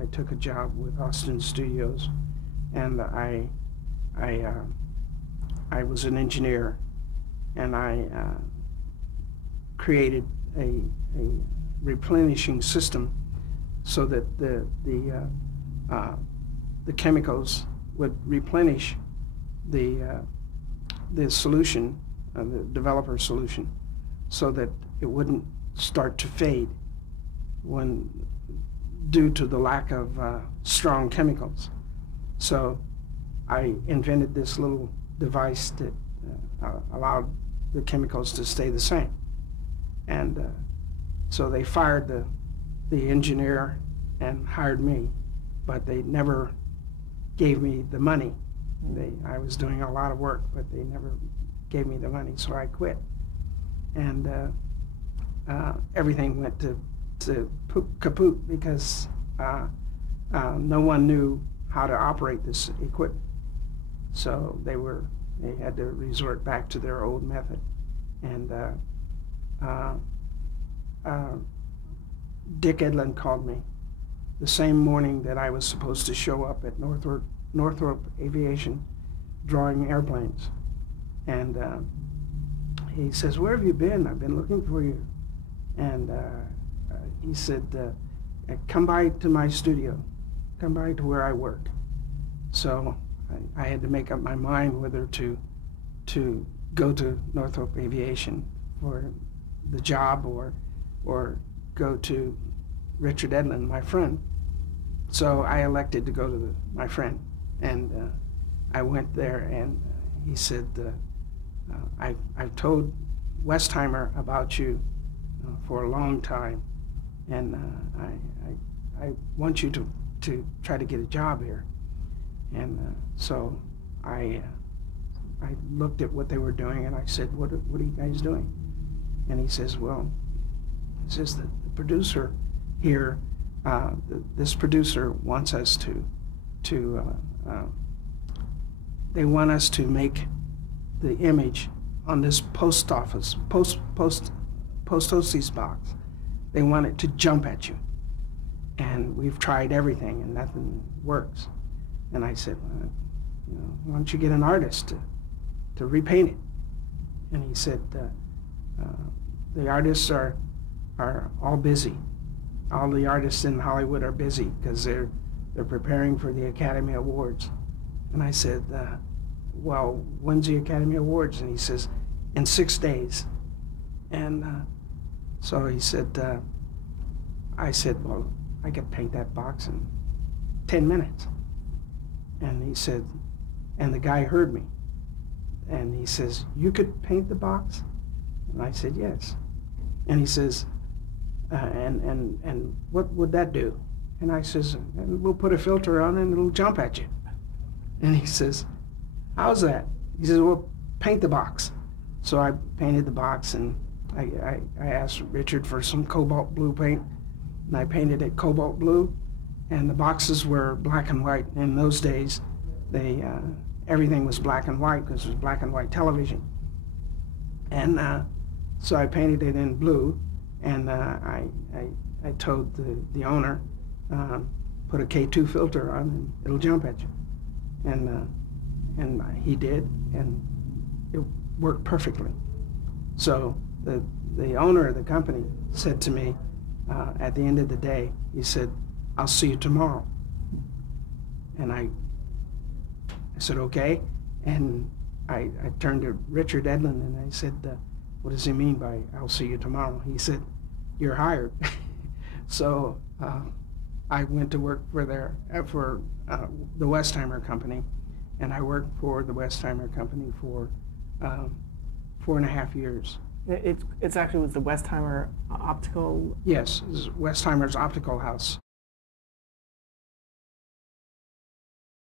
I took a job with Austin Studios, and I was an engineer, and I created a replenishing system so that the chemicals would replenish the solution, the developer solution, so that it wouldn't start to fade when due to the lack of strong chemicals. So I invented this little device that allowed the chemicals to stay the same. And so they fired the engineer and hired me, but they never gave me the money. I was doing a lot of work, but they never gave me the money, so I quit. And everything went to kaput because no one knew how to operate this equipment. So they had to resort back to their old method. And Dick Edlin called me the same morning that I was supposed to show up at Northrop Aviation drawing airplanes. And he says, "Where have you been? I've been looking for you." And he said, "Come by to my studio. Come by to where I work." So I had to make up my mind whether to go to Northrop Aviation for the job or go to Richard Edlin, my friend. So I elected to go to my friend, and I went there, and he said, I've told Westheimer about you for a long time, and I want you to try to get a job here. And so I looked at what they were doing, and I said, what are you guys doing? And he says, well, he says that the producer here, this producer wants us they want us to make the image on this post office box. They want it to jump at you, and we've tried everything and nothing works. And I said, well, why don't you get an artist to repaint it? And he said, the artists are all busy. All the artists in Hollywood are busy because they're preparing for the Academy Awards. And I said, well, when's the Academy Awards? And he says, in 6 days. And so he said, I said, well, I could paint that box in 10 minutes. And he said, and the guy heard me. And he says, you could paint the box? And I said, yes. And he says, and what would that do? And I says, and we'll put a filter on and it'll jump at you. And he says, how's that? He says, well, paint the box. So I painted the box, and I asked Richard for some cobalt blue paint, and I painted it cobalt blue, and the boxes were black and white. In those days, everything was black and white because it was black and white television. And so I painted it in blue, and I told the owner, put a K2 filter on and it'll jump at you. And he did, and it worked perfectly. So the owner of the company said to me at the end of the day, he said, I'll see you tomorrow. And I said, okay. And I turned to Richard Edlin and I said, what does he mean by I'll see you tomorrow? He said, you're hired. So I went to work for the Westheimer Company, and I worked for the Westheimer Company for 4.5 years. It's actually was the Westheimer Optical? Yes, it was Westheimer's Optical House.